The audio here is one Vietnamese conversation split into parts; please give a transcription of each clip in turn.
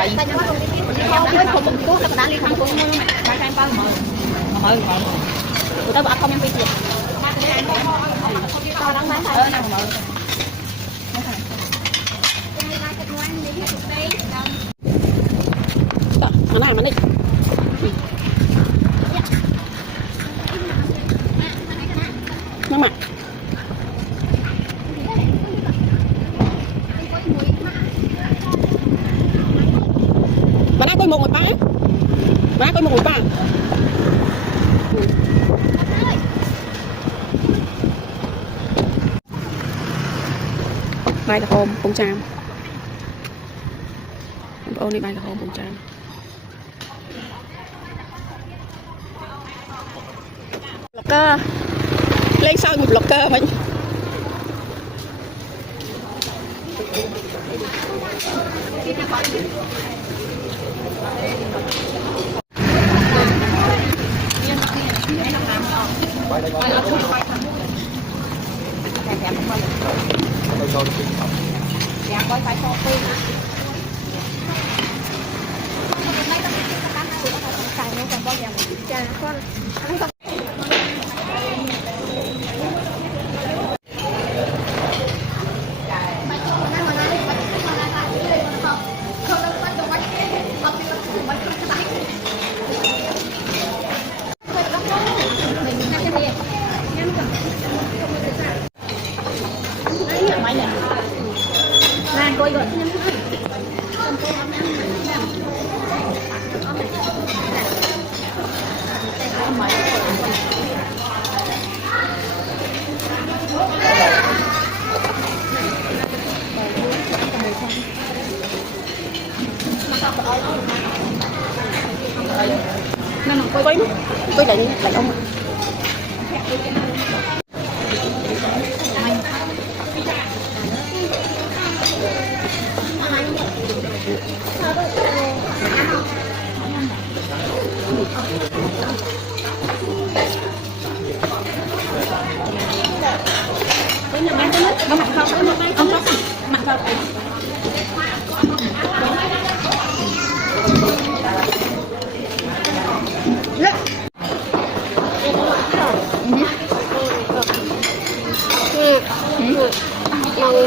bay không cũng cố các bạn đi thăm cũng ba trăm bao mở tụi tao không em bị thiệt tao đang bán thôi nào mở mana mana đi nhưng mà mana coi một ba mana coi một ba bay là hôm bông tràm ô đi bay là hôm bông tràm cơ lên sau một lọc cơ mình tôi lại ông nó mặt không ông có mặt không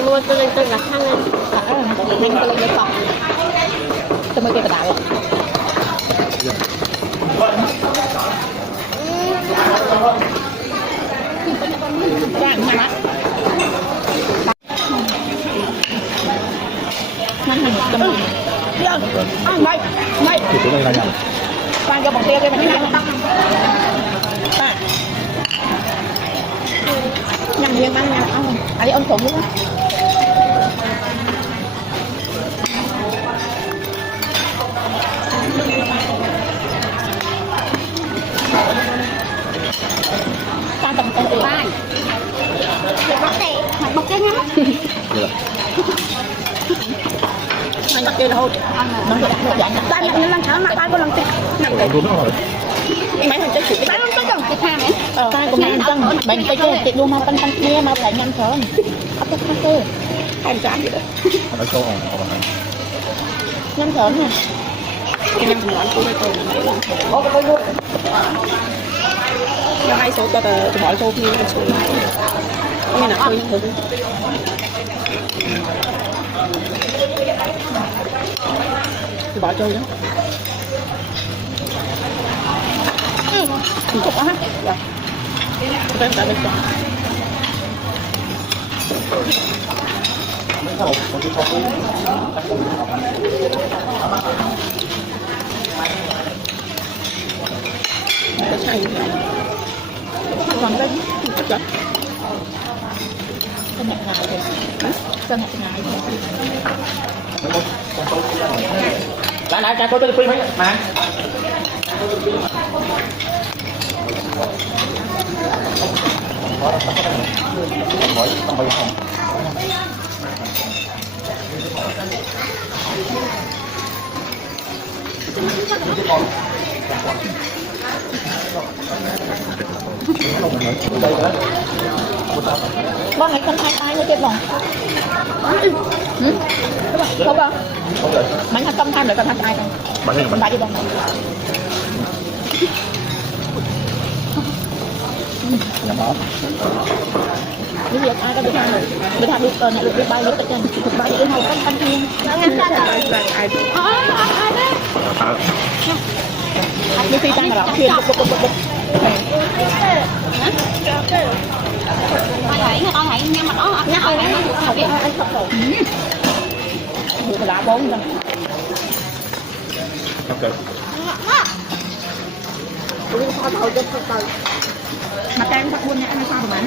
mua tôi lên tôi là khăn lên tôi lên cái phòng tôi mới cái đạo cho bằng tiêu cái mình nhằm riêng ăn nhà ông ấy ông khủng luôn ta tầm tầm vai mặt bọc cái nhá mình đặt kia là hôi nó được ta nhận lần tháng mà ta có lần tịch nặng đấy mấy thằng chơi chụp cái nó có cái thang ấy ta cũng ăn tăng bệnh tay chơi tiện luôn mà tăng kia mà phải nhăn sớm ấp cái thang cơ hai chán vậy đấy nó cho nhăn sớm nè cái nhăn mình ăn cũng đây rồi nó hai số tao bỏ số kia là số như nào thôi thử thì bỏ chơi đó chụp á rồi tôi đã được rồi cái xay còn cái chút rồi cái mặt ngài thì cái mặt ngài thì lại cho tôi phim mấy mà Bông này con thay tay nó chết bông. Không không? Bánh hạt công thay rồi con thay tay không? Bánh tay đi bông. Bây giờ ai có được ăn rồi? Được ăn được này được bay được trên được bay đi hầu canh thiên. Đi phi tăng là thuyền bục bục bục bục. Con thấy nhưng mà nó nhắc ơi nó sập rồi. Được là 4 rồi. Ok. Mà tan bắt buôn nha, anh sao mà